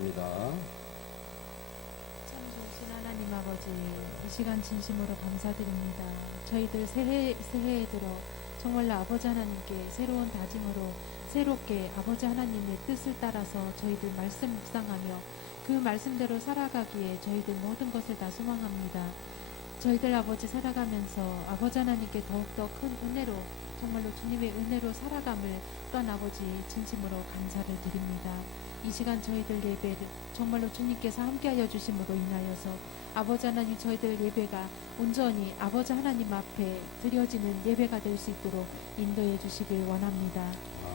기도하겠습니다. 참 좋으신 하나님 아버지, 이 시간 진심으로 감사드립니다. 저희들 새해에 들어 정말로 아버지 하나님께 새로운 다짐으로 새롭게 아버지 하나님의 뜻을 따라서 저희들 말씀 묵상하며 그 말씀대로 살아가기에 저희들 모든 것을 다 소망합니다. 저희들 아버지 살아가면서 아버지 하나님께 더욱더 큰 은혜로 정말로 주님의 은혜로 살아감을 또한 아버지 진심으로 감사를 드립니다. 이 시간 저희들 예배를 정말로 주님께서 함께하여 주심으로 인하여서 아버지 하나님 저희들 예배가 온전히 아버지 하나님 앞에 드려지는 예배가 될 수 있도록 인도해 주시길 원합니다.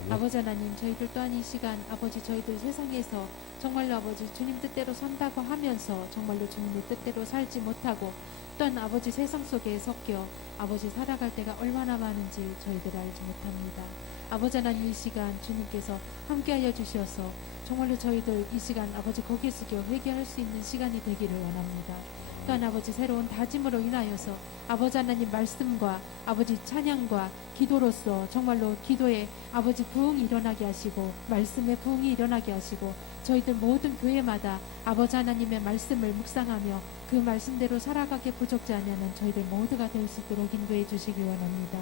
아버지 하나님 저희들 또한 이 시간 아버지 저희들 세상에서 정말로 아버지 주님 뜻대로 산다고 하면서 정말로 주님의 뜻대로 살지 못하고 또한 아버지 세상 속에 섞여 아버지 살아갈 때가 얼마나 많은지 저희들 알지 못합니다. 아버지 하나님 이 시간 주님께서 함께하여 주셔서 정말로 저희들 이 시간 아버지 거기에 숙여 회개할 수 있는 시간이 되기를 원합니다. 또한 아버지 새로운 다짐으로 인하여서 아버지 하나님 말씀과 아버지 찬양과 기도로서 정말로 기도에 아버지 부흥이 일어나게 하시고 말씀에 부흥이 일어나게 하시고 저희들 모든 교회마다 아버지 하나님의 말씀을 묵상하며 그 말씀대로 살아가게 부족지 않으면 저희들 모두가 될 수 있도록 인도해 주시기 원합니다.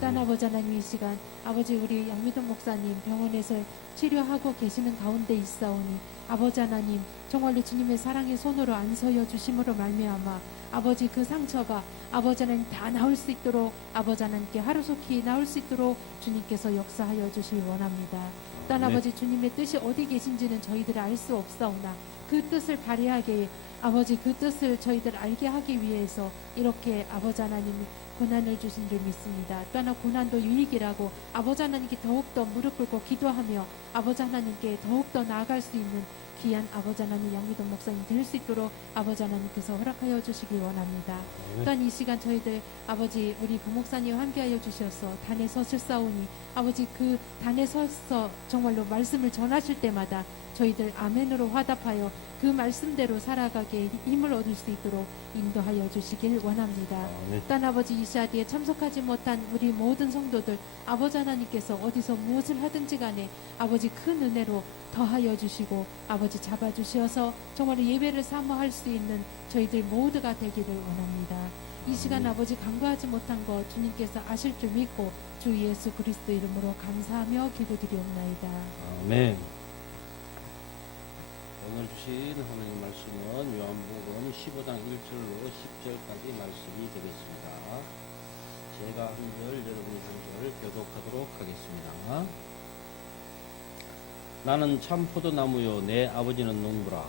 또한 아버지 하나님 이 시간 아버지 우리 양미동 목사님 병원에서 치료하고 계시는 가운데 있사오니 아버지 하나님 정말로 주님의 사랑의 손으로 안서여 주심으로 말미암아 아버지 그 상처가 아버지 하나님 다 나을 수 있도록 아버지 하나님께 하루속히 나을 수 있도록 주님께서 역사하여 주시기 원합니다. 또한 아버지 주님의 뜻이 어디 계신지는 저희들이 알 수 없사오나 그 뜻을 발휘하게 아버지 그 뜻을 저희들 알게 하기 위해서 이렇게 아버지 하나님 고난을 주신 줄 믿습니다. 또한 고난도 유익이라고 아버지 하나님께 더욱더 무릎 꿇고 기도하며 아버지 하나님께 더욱더 나아갈 수 있는 귀한 아버지 하나님 양미동 목사님 될 수 있도록 아버지 하나님께서 허락하여 주시기 원합니다. 또한 이 시간 저희들 아버지 우리 부목사님 함께하여 주셔서 단에 서실 싸우니 아버지 그 단에 서서 정말로 말씀을 전하실 때마다 저희들 아멘으로 화답하여 그 말씀대로 살아가게 힘을 얻을 수 있도록 인도하여 주시길 원합니다. 또한 아버지 이 시간에 참석하지 못한 우리 모든 성도들 아버지 하나님께서 어디서 무엇을 하든지 간에 아버지 큰 은혜로 더하여 주시고 아버지 잡아주셔서 정말 예배를 사모할 수 있는 저희들 모두가 되기를 원합니다. 이 시간 아버지 간구하지 못한 것 주님께서 아실 줄 믿고 주 예수 그리스도 이름으로 감사하며 기도드리옵나이다. 아멘. 오늘 주신 하나님 말씀은 요한복음 15장 1절로 10절까지 말씀이 되겠습니다. 제가 한 절, 여러분이 한 절 교독하도록 하겠습니다. 나는 참 포도나무요 내 아버지는 농부라.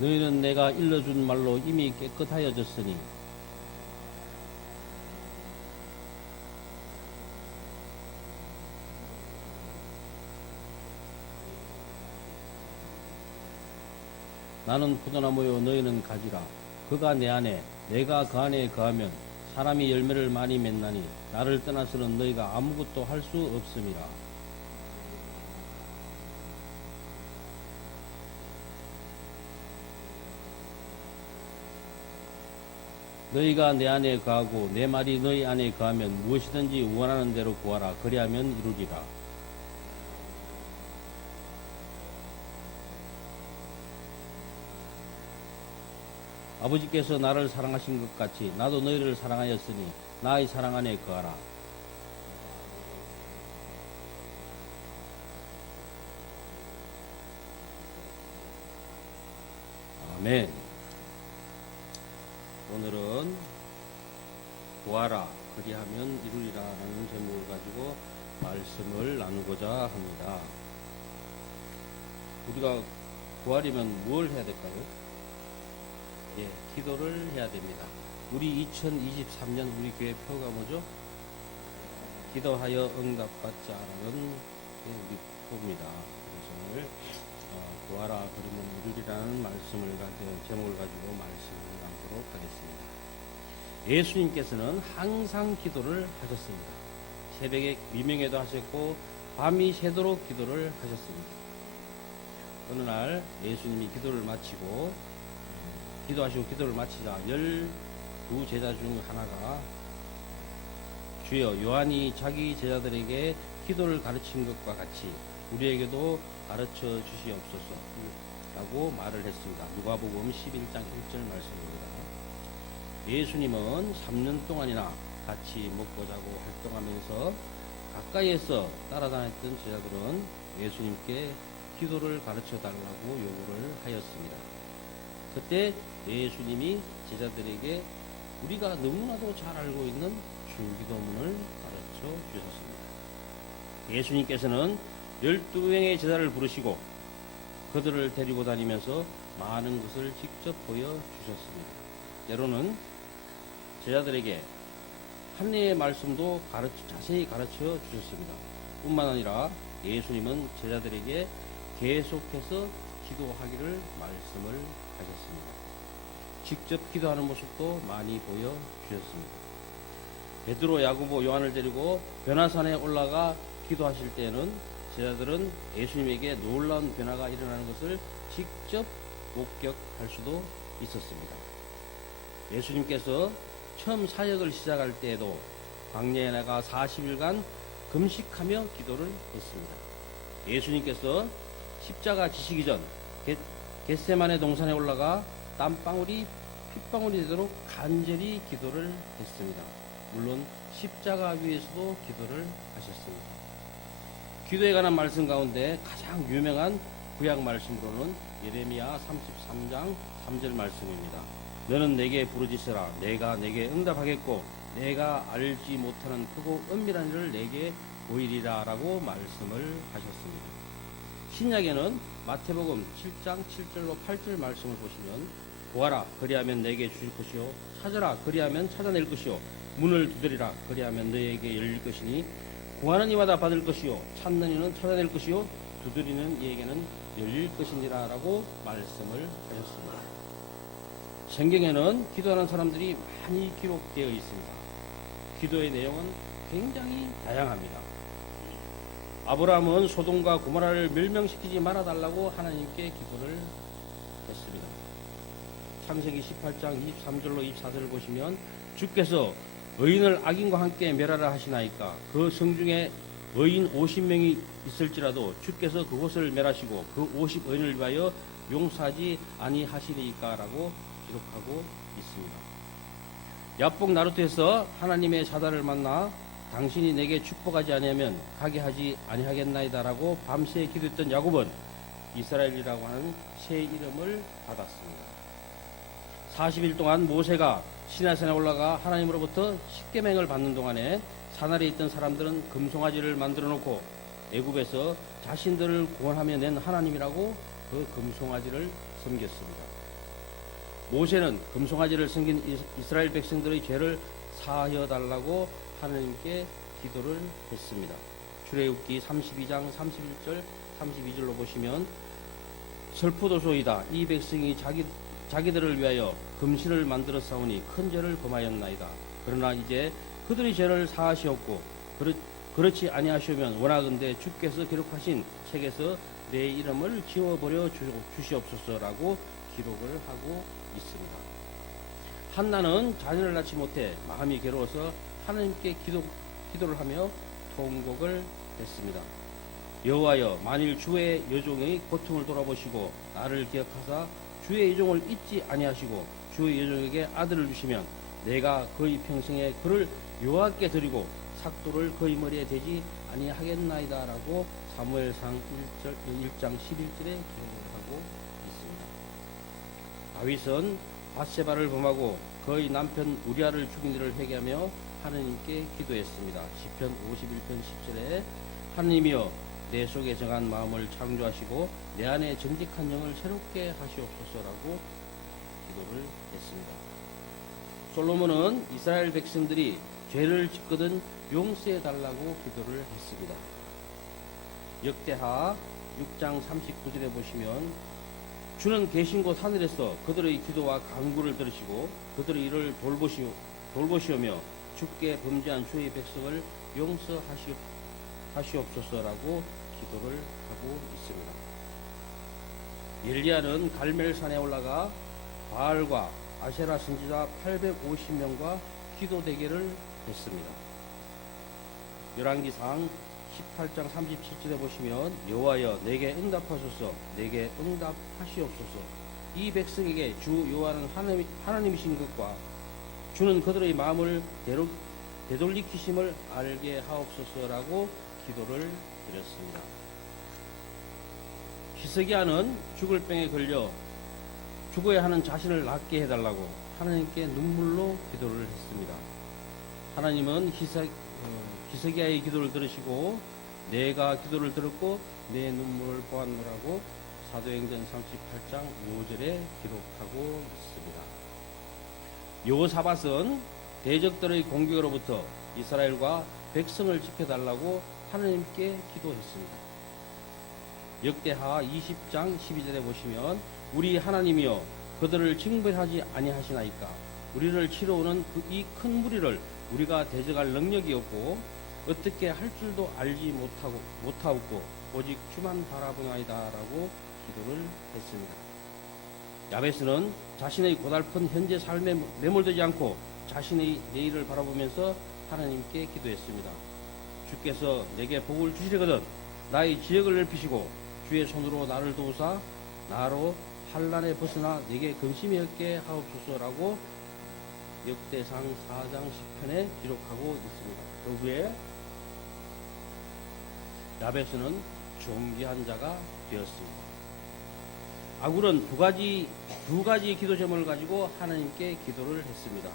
너희는 내가 일러준 말로 이미 깨끗하여졌으니 나는 포도나무요 너희는 가지라. 그가 내 안에 내가 그 안에 거하면 사람이 열매를 많이 맺나니 나를 떠나서는 너희가 아무것도 할 수 없음이라. 너희가 내 안에 거하고 내 말이 너희 안에 거하면 무엇이든지 원하는 대로 구하라. 그리하면 이루리라. 아버지께서 나를 사랑하신 것 같이 나도 너희를 사랑하였으니 나의 사랑 안에 거하라. 아멘. 오늘은 구하라 그리하면 이루리라라는 제목을 가지고 말씀을 나누고자 합니다. 우리가 구하려면 뭘 해야 될까요? 예, 기도를 해야 됩니다. 우리 2023년 우리 교회 표가 뭐죠? 기도하여 응답받자 라는 우리 표입니다. 그래서 오늘 구하라 그러면 이루리라는 말씀을 제목을 가지고 말씀을 나누도록 하겠습니다. 예수님께서는 항상 기도를 하셨습니다. 새벽에 미명에도 하셨고 밤이 새도록 기도를 하셨습니다. 어느 날 예수님이 기도를 마치고 기도하시고 기도를 마치자 12 제자 중 하나가 주여 요한이 자기 제자들에게 기도를 가르친 것과 같이 우리에게도 가르쳐 주시옵소서 라고 말을 했습니다. 누가복음 11장 1절 말씀입니다. 예수님은 3년 동안이나 같이 먹고 자고 활동하면서 가까이에서 따라다녔던 제자들은 예수님께 기도를 가르쳐 달라고 요구를 하였습니다. 그때 예수님이 제자들에게 우리가 너무나도 잘 알고 있는 주기도문을 가르쳐 주셨습니다. 예수님께서는 12명의 제자를 부르시고 그들을 데리고 다니면서 많은 것을 직접 보여주셨습니다. 때로는 제자들에게 한례의 말씀도 자세히 가르쳐 주셨습니다. 뿐만 아니라 예수님은 제자들에게 계속해서 기도하기를 말씀을 하셨습니다. 직접 기도하는 모습도 많이 보여주셨습니다. 베드로, 야고보, 요한을 데리고 변화산에 올라가 기도하실 때에는 제자들은 예수님에게 놀라운 변화가 일어나는 것을 직접 목격할 수도 있었습니다. 예수님께서 처음 사역을 시작할 때에도 광야에 나가 40일간 금식하며 기도를 했습니다. 예수님께서 십자가 지시기 전 겟세마네 동산에 올라가 땀방울이 핏방울이 되도록 간절히 기도를 했습니다. 물론 십자가 위에서도 기도를 하셨습니다. 기도에 관한 말씀 가운데 가장 유명한 구약 말씀으로는 예레미야 33장 3절 말씀입니다. 너는 내게 부르짖으라 내가 내게 응답하겠고 내가 알지 못하는 크고 은밀한 일을 내게 보이리라 라고 말씀을 하셨습니다. 신약에는 마태복음 7장 7절로 8절 말씀을 보시면 구하라 그리하면 내게 주실 것이요 찾으라 그리하면 찾아낼 것이요 문을 두드리라 그리하면 너에게 열릴 것이니 구하는 이마다 받을 것이요 찾는 이는 찾아낼 것이요 두드리는 이에게는 열릴 것이니라 라고 말씀을 하셨습니다. 성경에는 기도하는 사람들이 많이 기록되어 있습니다. 기도의 내용은 굉장히 다양합니다. 아브라함은 소돔과 고모라를 멸명시키지 말아달라고 하나님께 기도를 했습니다. 창세기 18장 23절로 24절을 보시면 주께서 의인을 악인과 함께 멸하라 하시나이까 그 성중에 의인 50명이 있을지라도 주께서 그곳을 멸하시고 그 50의인을 위하여 용서하지 아니하시리까 라고 기록하고 있습니다. 야복 나루트에서 하나님의 사다를 만나 당신이 내게 축복하지 아니하면 가게 하지 아니하겠나이다 라고 밤새 기도했던 야곱은 이스라엘이라고 하는 새 이름을 받았습니다. 40일 동안 모세가 시내산에 올라가 하나님으로부터 십계명을 받는 동안에 산 아래에 있던 사람들은 금송아지를 만들어 놓고 애굽에서 자신들을 구원하며 낸 하나님이라고 그 금송아지를 섬겼습니다. 모세는 금송아지를 섬긴 이스라엘 백성들의 죄를 사하여 달라고 하나님께 기도를 했습니다. 출애굽기 32장 31절 32절로 보시면 설푸도소이다 이 백성이 자기들을 위하여 금신을 만들어 싸우니 큰 죄를 범하였나이다. 그러나 이제 그들의 죄를 사하시었고 그렇지 아니하시면 원하건대 주께서 기록하신 책에서 내 이름을 지워버려 주시옵소서라고 기록을 하고 있습니다. 한나는 자녀를 낳지 못해 마음이 괴로워서 하나님께 기도를 하며 통곡을 했습니다. 여호와여 만일 주의 여종의 고통을 돌아보시고 나를 기억하사 주의 여종을 잊지 아니하시고 주의 여종에게 아들을 주시면 내가 그의 평생에 그를 여호와께 드리고 삭도를 그의 머리에 대지 아니하겠나이다 라고 사무엘상 1장 11절에 기록을 하고 있습니다. 다윗은 밧세바를 범하고 그의 남편 우리아를 죽인 일을 회개하며 하느님께 기도했습니다. 시편 51편 10절에 하느님이여 내 속에 정한 마음을 창조하시고 내 안에 정직한 영을 새롭게 하시옵소서라고 기도를 했습니다. 솔로몬은 이스라엘 백성들이 죄를 짓거든 용서해달라고 기도를 했습니다. 역대하 6장 39절에 보시면 주는 계신 곳 하늘에서 그들의 기도와 간구를 들으시고 그들의 일을 돌보시오며 주께 범죄한 주의 백성을 용서하시옵소서라고 기도를 하고 있습니다. 엘리야는 갈멜산에 올라가 바알과 아세라 선지자 850명과 기도 대결을 했습니다. 열왕기상 18장 37절에 보시면 여호와여 내게 응답하소서 내게 응답하시옵소서 이 백성에게 주 여호와는 하나님이신 것과 주는 그들의 마음을 되돌리키심을 알게 하옵소서라고 기도를 드렸습니다. 히스기야는 죽을 병에 걸려 죽어야 하는 자신을 낫게 해달라고 하나님께 눈물로 기도를 했습니다. 하나님은 히스기야의 기도를 들으시고 내가 기도를 들었고 내 눈물을 보았노라고 사도행전 38장 5절에 기록하고 있습니다. 여호사밧은 대적들의 공격으로부터 이스라엘과 백성을 지켜달라고 하나님께 기도했습니다. 역대하 20장 12절에 보시면 우리 하나님이여 그들을 징벌하지 아니하시나이까 우리를 치러오는 이 큰 무리를 우리가 대적할 능력이 없고 어떻게 할 줄도 알지 못하고 오직 주만 바라보나이다라고 기도를 했습니다. 야베스는 자신의 고달픈 현재 삶에 매몰되지 않고 자신의 내일을 바라보면서 하나님께 기도했습니다. 주께서 내게 복을 주시려거든 나의 지역을 넓히시고 주의 손으로 나를 도우사 나로 환난에 벗어나 내게 근심이 없게 하옵소서라고 역대상 4장 10편에 기록하고 있습니다. 그 후에 야베스는 존귀한 자가 되었습니다. 아굴은 두 가지 기도 제목을 가지고 하나님께 기도를 했습니다.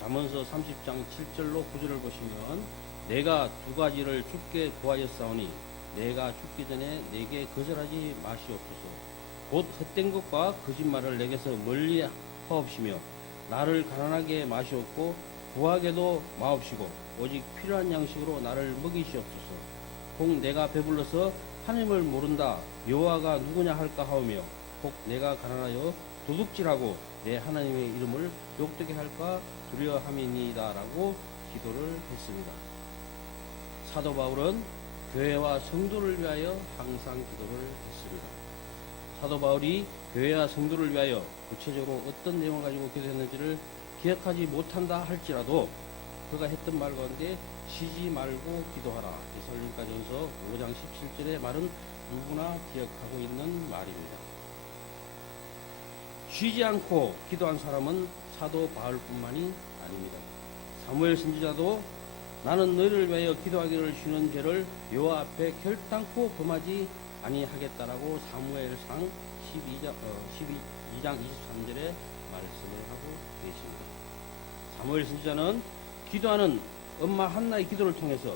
잠언서 30장 7절로 9절을 보시면 내가 두 가지를 주께 구하였사오니 내가 죽기 전에 내게 거절하지 마시옵소서. 곧 헛된 것과 거짓말을 내게서 멀리 하옵시며 나를 가난하게 마시옵고 부하게도 마옵시고 오직 필요한 양식으로 나를 먹이시옵소서. 혹 내가 배불러서 하나님을 모른다 여호와가 누구냐 할까 하오며 혹 내가 가난하여 도둑질하고 내 하나님의 이름을 욕되게 할까 두려함이니이다라고 기도를 했습니다. 사도 바울은 교회와 성도를 위하여 항상 기도를 했습니다. 사도 바울이 교회와 성도를 위하여 구체적으로 어떤 내용을 가지고 기도했는지를 기억하지 못한다 할지라도 그가 했던 말 가운데 쉬지 말고 기도하라. 데살로니가전서 5장 17절의 말은 누구나 기억하고 있는 말입니다. 쉬지 않고 기도한 사람은 사도 바울뿐만이 아닙니다. 사무엘 선지자도 나는 너희를 위하여 기도하기를 쉬는 죄를 여호와 앞에 결단코 범하지 아니하겠다라고 사무엘상 12장 23절에 말씀을 하고 계십니다. 사무엘 선지자는 기도하는 엄마 한나의 기도를 통해서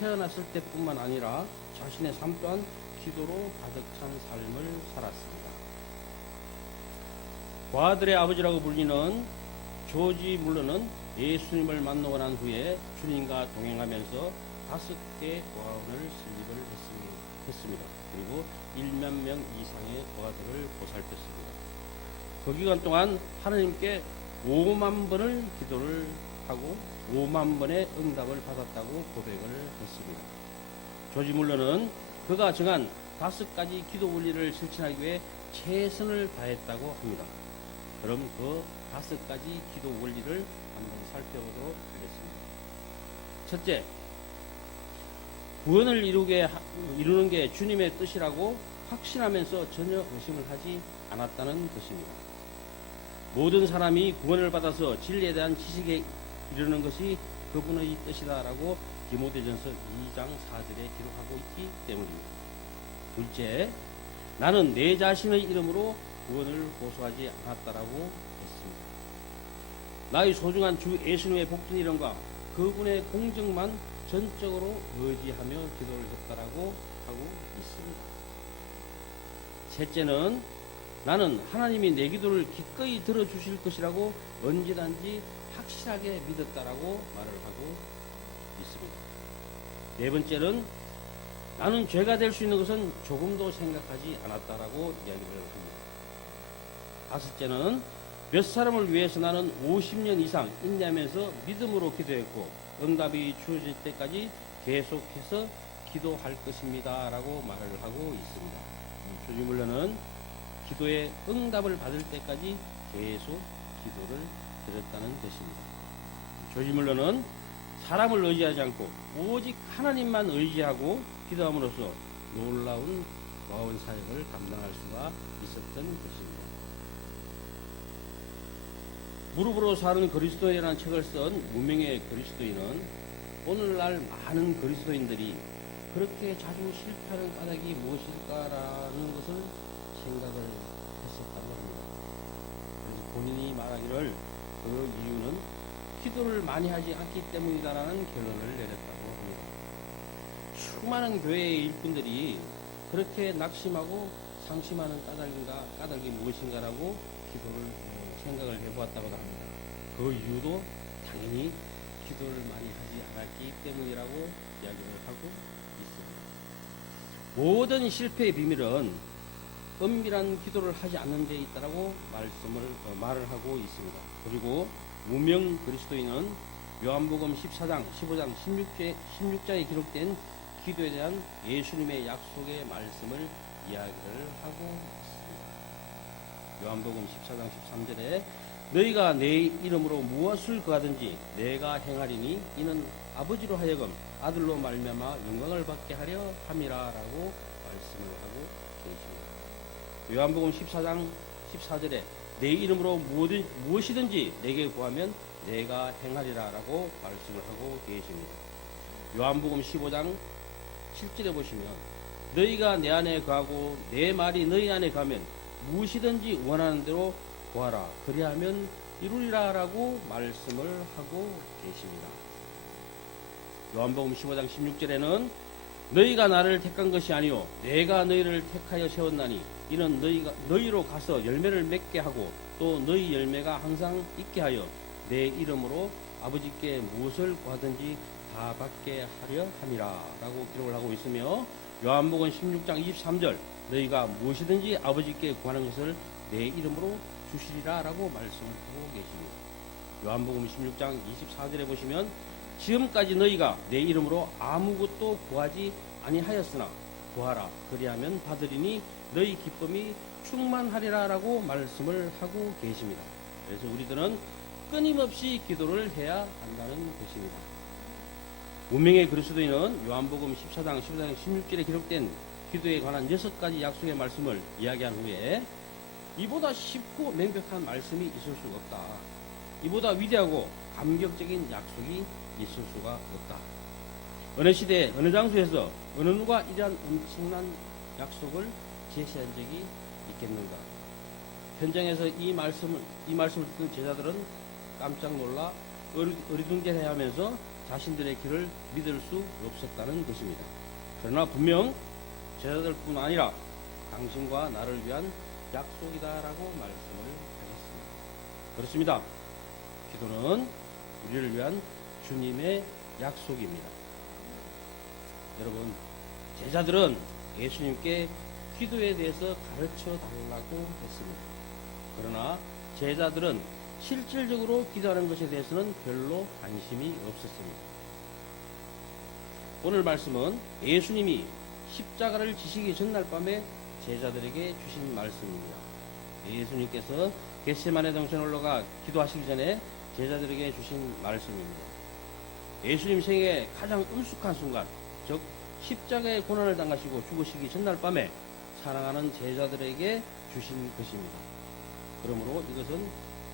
태어났을 때뿐만 아니라 자신의 삶 또한 기도로 가득 찬 삶을 살았습니다. 과들의 아버지라고 불리는 조지 물러는 예수님을 만나고 난 후에 주님과 동행하면서 5개 고아원을 설립을 했습니다. 그리고 1만 명 이상의 고아들을 보살폈습니다. 그 기간 동안 하나님께 5만 번을 기도를 하고 5만 번의 응답을 받았다고 고백을 했습니다. 조지 물러는 그가 정한 5가지 기도 원리를 실천하기 위해 최선을 다했다고 합니다. 그럼 그 5가지 기도 원리를 한번 살펴보도록 하겠습니다. 첫째, 구원을 이루는 게 주님의 뜻이라고 확신하면서 전혀 의심을 하지 않았다는 것입니다. 모든 사람이 구원을 받아서 진리에 대한 지식에 이르는 것이 그분의 뜻이다라고 디모데전서 2장 4절에 기록하고 있기 때문입니다. 둘째, 나는 내 자신의 이름으로 구원을 고소하지 않았다라고 했습니다. 나의 소중한 주 예수님의 복된 이름과 그분의 공정만 전적으로 의지하며 기도를 했다라고 하고 있습니다. 셋째는 나는 하나님이 내 기도를 기꺼이 들어주실 것이라고 언제든지 확실하게 믿었다라고 말을 하고 있습니다. 네 번째는 나는 죄가 될 수 있는 것은 조금도 생각하지 않았다라고 이야기를 합니다. 다섯째는 몇 사람을 위해서 나는 50년 이상 인내하면서 믿음으로 기도했고 응답이 주어질 때까지 계속해서 기도할 것입니다 라고 말을 하고 있습니다. 조지 물러는 기도의 응답을 받을 때까지 계속 기도를 드렸다는 것입니다. 조지물러는 사람을 의지하지 않고 오직 하나님만 의지하고 기도함으로써 놀라운 사역을 감당할 수가 있었던 것입니다. 무릎으로 사는 그리스도인이라는 책을 쓴 무명의 그리스도인은 오늘날 많은 그리스도인들이 그렇게 자주 실패하는 까닭이 무엇일까라는 것을 생각을 했었다고 합니다. 그래서 본인이 말하기를 그 이유는 기도를 많이 하지 않기 때문이다라는 결론을 내렸다고 합니다. 수많은 교회의 일꾼들이 그렇게 낙심하고 상심하는 까닭이 무엇인가라고 기도를 생각을 해보았다고 합니다. 그 이유도 당연히 기도를 많이 하지 않았기 때문이라고 이야기를 하고 있습니다. 모든 실패의 비밀은 은밀한 기도를 하지 않는 데 있다라고 말을 하고 있습니다. 그리고 무명 그리스도인은 요한복음 14장, 15장, 16장에 기록된 기도에 대한 예수님의 약속의 말씀을 이야기를 하고 있습니다. 요한복음 14장 13절에 너희가 내 이름으로 무엇을 구하든지 내가 행하리니 이는 아버지로 하여금 아들로 말미암아 영광을 받게 하려 함이라라고 말씀을 하고 계십니다. 요한복음 14장 14절에 내 이름으로 무엇이든지 내게 구하면 내가 행하리라라고 말씀을 하고 계십니다. 요한복음 15장 7절에 보시면 너희가 내 안에 거하고 내 말이 너희 안에 가면 무엇이든지 원하는 대로 구하라 그리하면 이루리라라고 말씀을 하고 계십니다. 요한복음 15장 16절에는 너희가 나를 택한 것이 아니요 내가 너희를 택하여 세웠나니 이는 너희로 가서 열매를 맺게 하고 또 너희 열매가 항상 있게 하여 내 이름으로 아버지께 무엇을 구하든지 다 받게 하려 함이라 라고 기록을 하고 있으며 요한복음 16장 23절 너희가 무엇이든지 아버지께 구하는 것을 내 이름으로 주시리라 라고 말씀하고 계십니다. 요한복음 16장 24절에 보시면 지금까지 너희가 내 이름으로 아무것도 구하지 아니하였으나 구하라 그리하면 받으리니 너희 기쁨이 충만하리라 라고 말씀을 하고 계십니다. 그래서 우리들은 끊임없이 기도를 해야 한다는 것입니다. 무명의 그리스도인은 요한복음 14장 15장 16절에 기록된 기도에 관한 6가지 약속의 말씀을 이야기한 후에 이보다 쉽고 명백한 말씀이 있을 수가 없다. 이보다 위대하고 감격적인 약속이 있을 수가 없다. 어느 시대 어느 장소에서 어느 누가 이러한 엄청난 약속을 제시한 적이 있겠는가. 현장에서 이 말씀을 듣는 제자들은 깜짝 놀라 어리둥절해하면서 자신들의 길을 믿을 수 없었다는 것입니다. 그러나 분명 제자들뿐 아니라 당신과 나를 위한 약속이다라고 말씀을 하셨습니다. 그렇습니다. 기도는 우리를 위한 주님의 약속입니다. 여러분, 제자들은 예수님께 기도에 대해서 가르쳐 달라고 했습니다. 그러나 제자들은 실질적으로 기도하는 것에 대해서는 별로 관심이 없었습니다. 오늘 말씀은 예수님이 십자가를 지시기 전날 밤에 제자들에게 주신 말씀입니다. 예수님께서 겟세마네 동산에 올라가 기도하시기 전에 제자들에게 주신 말씀입니다. 예수님 생애의 가장 음숙한 순간, 즉 십자가의 고난을 당하시고 죽으시기 전날 밤에 사랑하는 제자들에게 주신 것입니다. 그러므로 이것은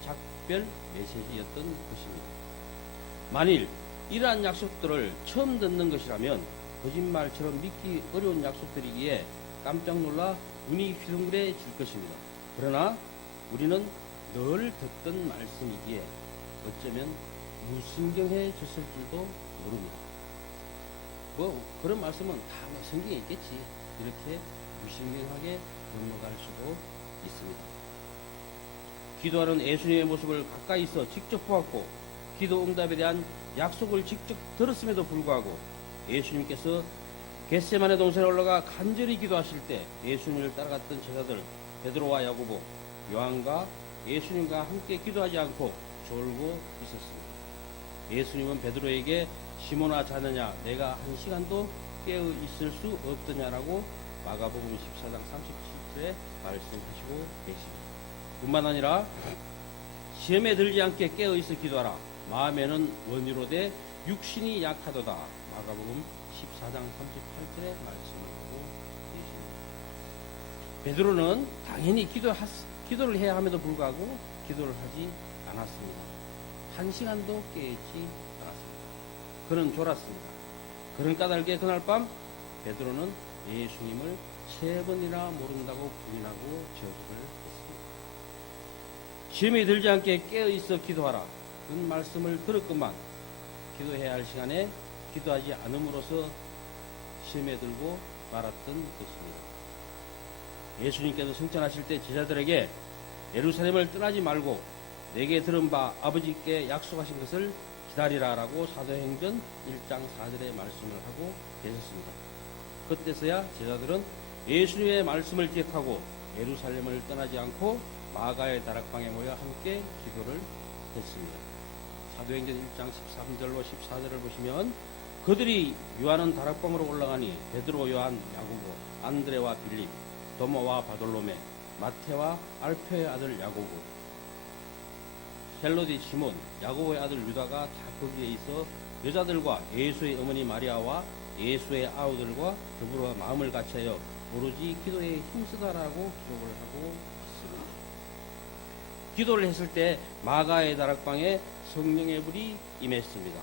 작별 메시지였던 것입니다. 만일 이러한 약속들을 처음 듣는 것이라면 거짓말처럼 믿기 어려운 약속들이기에 깜짝 놀라 눈이 휘둥그레질 것입니다. 그러나 우리는 늘 듣던 말씀이기에 어쩌면 무신경해졌을지도 모릅니다. 그런 말씀은 다 성경에 있겠지. 이렇게 무신경하게 넘어갈 수도 있습니다. 기도하는 예수님의 모습을 가까이서 직접 보았고 기도 응답에 대한 약속을 직접 들었음에도 불구하고 예수님께서 겟세마네 동산에 올라가 간절히 기도하실 때 예수님을 따라갔던 제자들 베드로와 야고보, 요한과 예수님과 함께 기도하지 않고 졸고 있었습니다. 예수님은 베드로에게 시몬아 자느냐 내가 한 시간도 깨어 있을 수 없더냐라고 마가복음 14장 38절에 말씀하시고 계십니다. 뿐만 아니라 시험에 들지 않게 깨어있어 기도하라. 마음에는 원이로 돼 육신이 약하도다. 마가복음 14장 38절에 말씀을 하고 계십니다. 베드로는 당연히 기도를 해야 함에도 불구하고 기도를 하지 않았습니다. 한 시간도 깨있지 않았습니다. 그는 졸았습니다. 그런 까닭에 그날 밤 베드로는 예수님을 3번이나 모른다고 부인하고 저주를 했습니다. 시험에 들지 않게 깨어있어 기도하라. 그 말씀을 들었건만 기도해야 할 시간에 기도하지 않음으로써 시험에 들고 말았던 것입니다. 예수님께서 승천하실 때 제자들에게 예루살렘을 떠나지 말고 내게 들은 바 아버지께 약속하신 것을 기다리라라고 사도행전 1장 4절의 말씀을 하고 계셨습니다. 그때서야 제자들은 예수님의 말씀을 기억하고 예루살렘을 떠나지 않고 마가의 다락방에 모여 함께 기도를 했습니다. 사도행전 1장 13절로 14절을 보시면 그들이 요한은 다락방으로 올라가니 베드로, 요한, 야고보, 안드레와 빌립, 도마와 바돌로메, 마테와 알페의 아들 야고보, 헬로디 시몬, 야고보의 아들 유다가 다 거기에 있어 여자들과 예수의 어머니 마리아와 예수의 아우들과 더불어 마음을 같이하여 오로지 기도에 힘쓰다라고 기록을 하고 있습니다. 기도를 했을 때 마가의 다락방에 성령의 불이 임했습니다.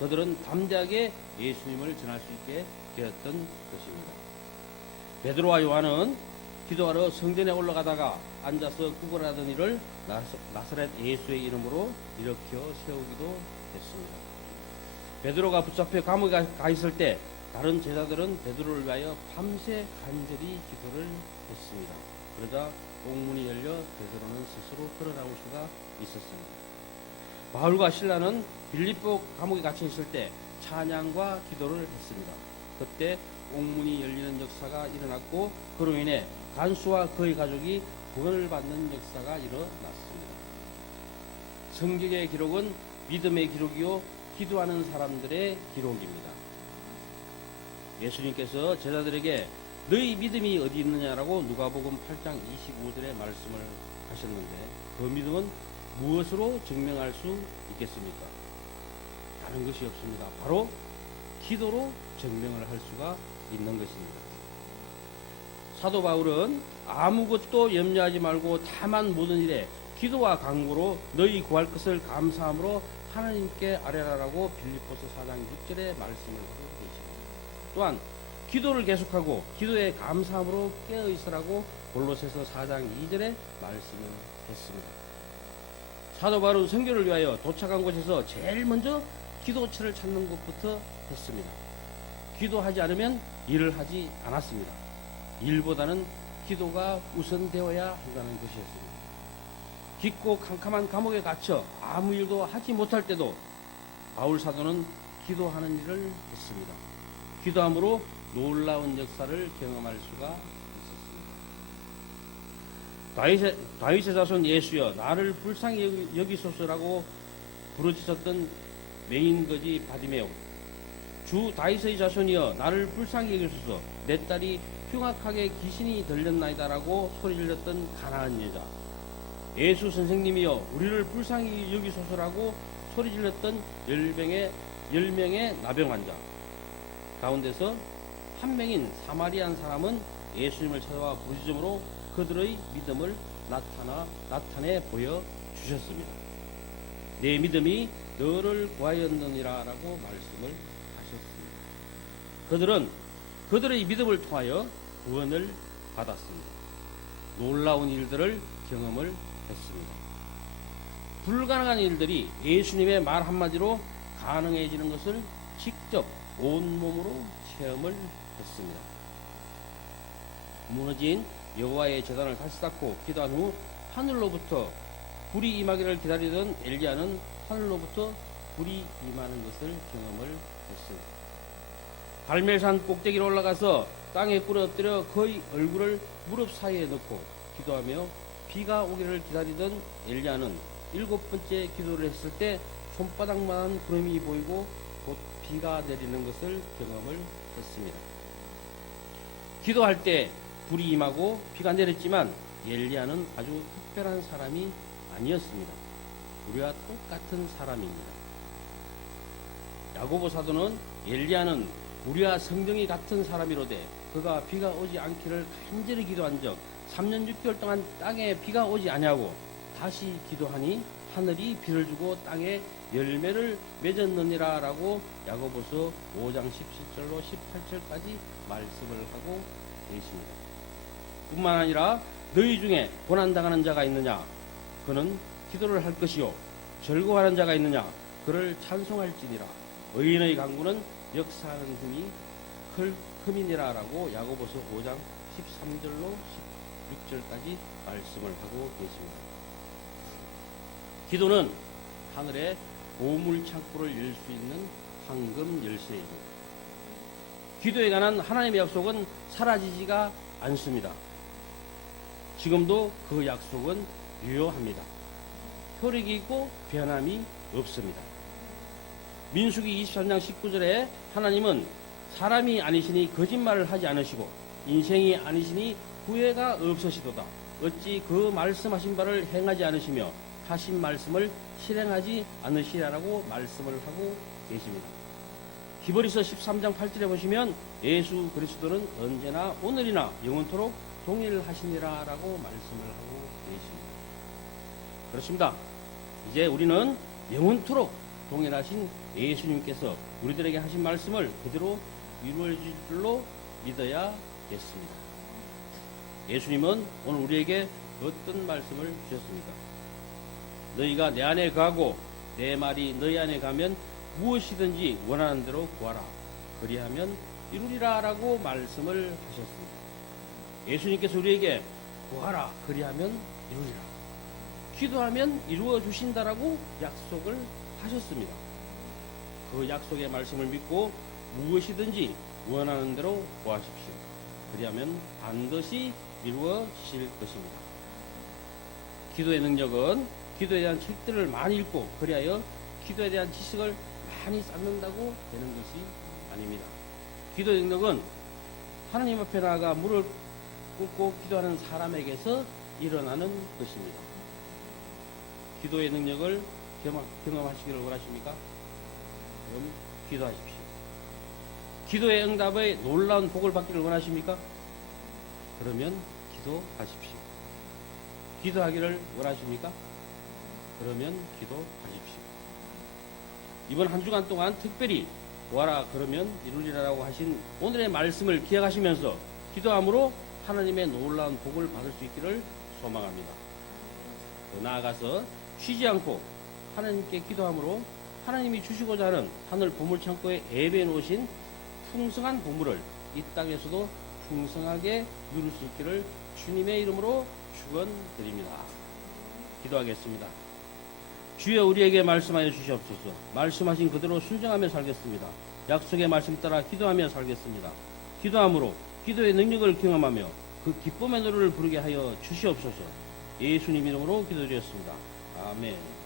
그들은 담대하게 예수님을 전할 수 있게 되었던 것입니다. 베드로와 요한은 기도하러 성전에 올라가다가 앉아서 구걸하던 일을 나사렛 예수의 이름으로 일으켜 세우기도 했습니다. 베드로가 붙잡혀 감옥에 가 있을 때 다른 제자들은 베드로를 위하여 밤새 간절히 기도를 했습니다. 그러자 옥문이 열려 베드로는 스스로 걸어나올 수가 있었습니다. 바울과 실라는 빌립보 감옥에 갇혀 있을 때 찬양과 기도를 했습니다. 그때 옥문이 열리는 역사가 일어났고 그로 인해 간수와 그의 가족이 구원을 받는 역사가 일어났습니다. 성경의 기록은 믿음의 기록이요 기도하는 사람들의 기록입니다. 예수님께서 제자들에게 너희 믿음이 어디 있느냐라고 누가복음 8장 25절에 말씀을 하셨는데 그 믿음은 무엇으로 증명할 수 있겠습니까? 다른 것이 없습니다. 바로 기도로 증명을 할 수가 있는 것입니다. 사도 바울은 아무것도 염려하지 말고 다만 모든 일에 기도와 간구로 너희 구할 것을 감사함으로 하나님께 아뢰라라고 빌립보서 4장 6절에 말씀을 하고 계십니다. 또한 기도를 계속하고 기도에 감사함으로 깨어있으라고 골로새서 4장 2절에 말씀을 했습니다. 사도 바울은 선교를 위하여 도착한 곳에서 제일 먼저 기도처를 찾는 것부터 했습니다. 기도하지 않으면 일을 하지 않았습니다. 일보다는 기도가 우선되어야 한다는 것이었습니다. 깊고 캄캄한 감옥에 갇혀 아무 일도 하지 못할 때도 바울 사도는 기도하는 일을 했습니다. 기도함으로 놀라운 역사를 경험할 수가 있었습니다. 다윗의 자손 예수여 나를 불쌍히 여기소서라고 부르짖었던 맹인거지 바디메오, 주 다윗의 자손이여 나를 불쌍히 여기소서 내 딸이 흉악하게 귀신이 들렸나이다라고 소리질렀던 가난한 여자, 예수 선생님이여 우리를 불쌍히 여기소서라고 소리질렀던 10명의 나병 환자 가운데서 한 명인 사마리안 사람은 예수님을 찾아와 부르짖음으로 그들의 믿음을 나타내 보여 주셨습니다. 내 믿음이 너를 구하였느니라 라고 말씀을 하셨습니다. 그들은 그들의 믿음을 통하여 구원을 받았습니다. 놀라운 일들을 경험을 했습니다. 불가능한 일들이 예수님의 말 한마디로 가능해지는 것을 직접 온몸으로 체험을 했습니다. 무너진 여호와의 제단을 다시 쌓고 기도한 후 하늘로부터 불이 임하기를 기다리던 엘리야는 하늘로부터 불이 임하는 것을 경험을 했습니다. 갈멜산 꼭대기로 올라가서 땅에 꿇어 엎드려 그의 얼굴을 무릎 사이에 넣고 기도하며 비가 오기를 기다리던 엘리야는 7번째 기도를 했을 때 손바닥만한 구름이 보이고 곧 비가 내리는 것을 경험을 했습니다. 기도할 때 불이 임하고 비가 내렸지만 엘리야는 아주 특별한 사람이 아니었습니다. 우리와 똑같은 사람입니다. 야고보 사도는 엘리야는 우리와 성정이 같은 사람이로되 그가 비가 오지 않기를 간절히 기도한 적 3년 6개월 동안 땅에 비가 오지 아니하고 다시 기도하니 하늘이 비를 주고 땅에 열매를 맺었느니라 라고 야고보서 5장 17절로 18절까지 말씀을 하고 계십니다. 뿐만 아니라 너희 중에 고난당하는 자가 있느냐 그는 기도를 할 것이요 즐거워하는 자가 있느냐 그를 찬송할지니라 의인의 강구는 역사하는 힘이 큼이니라 라고 야고보서 5장 13절로 16절까지 말씀을 하고 계십니다. 기도는 하늘의 보물 창고를 열 수 있는 황금 열쇠입니다. 기도에 관한 하나님의 약속은 사라지지가 않습니다. 지금도 그 약속은 유효합니다. 효력이 있고 변함이 없습니다. 민수기 23장 19절에 하나님은 사람이 아니시니 거짓말을 하지 않으시고 인생이 아니시니 후회가 없으시도다. 어찌 그 말씀하신 바를 행하지 않으시며 하신 말씀을 실행하지 않으시라고 말씀을 하고 계십니다. 히브리서 13장 8절에 보시면 예수 그리스도는 언제나 오늘이나 영원토록 동일하시니라라고 말씀을 하고 계십니다. 그렇습니다. 이제 우리는 영원토록 동일하신 예수님께서 우리들에게 하신 말씀을 그대로 이루어질 줄로 믿어야겠습니다. 예수님은 오늘 우리에게 어떤 말씀을 주셨습니까? 너희가 내 안에 거하고 내 말이 너희 안에 가면 무엇이든지 원하는 대로 구하라. 그리하면 이루리라 라고 말씀을 하셨습니다. 예수님께서 우리에게 구하라. 그리하면 이루리라. 기도하면 이루어 주신다라고 약속을 하셨습니다. 그 약속의 말씀을 믿고 무엇이든지 원하는 대로 구하십시오. 그리하면 반드시 이루어질 것입니다. 기도의 능력은 기도에 대한 책들을 많이 읽고 그리하여 기도에 대한 지식을 많이 쌓는다고 되는 것이 아닙니다. 기도의 능력은 하나님 앞에 나아가 무릎 꿇고 기도하는 사람에게서 일어나는 것입니다. 기도의 능력을 경험하시기를 원하십니까? 그럼 기도하십시오. 기도의 응답의 놀라운 복을 받기를 원하십니까? 그러면 기도하십시오. 기도하기를 원하십니까? 그러면 기도하십시오. 이번 한 주간 동안 특별히 구하라 그러면 이루리라라고 하신 오늘의 말씀을 기억하시면서 기도함으로 하나님의 놀라운 복을 받을 수 있기를 소망합니다. 더 나아가서 쉬지 않고 하나님께 기도함으로 하나님이 주시고자 하는 하늘 보물창고에 예배해 놓으신 풍성한 보물을 이 땅에서도 풍성하게 누릴 수 있기를 주님의 이름으로 축원드립니다. 기도하겠습니다. 주여 우리에게 말씀하여 주시옵소서. 말씀하신 그대로 순종하며 살겠습니다. 약속의 말씀 따라 기도하며 살겠습니다. 기도함으로 기도의 능력을 경험하며 그 기쁨의 노래를 부르게 하여 주시옵소서. 예수님 이름으로 기도드렸습니다. 아멘.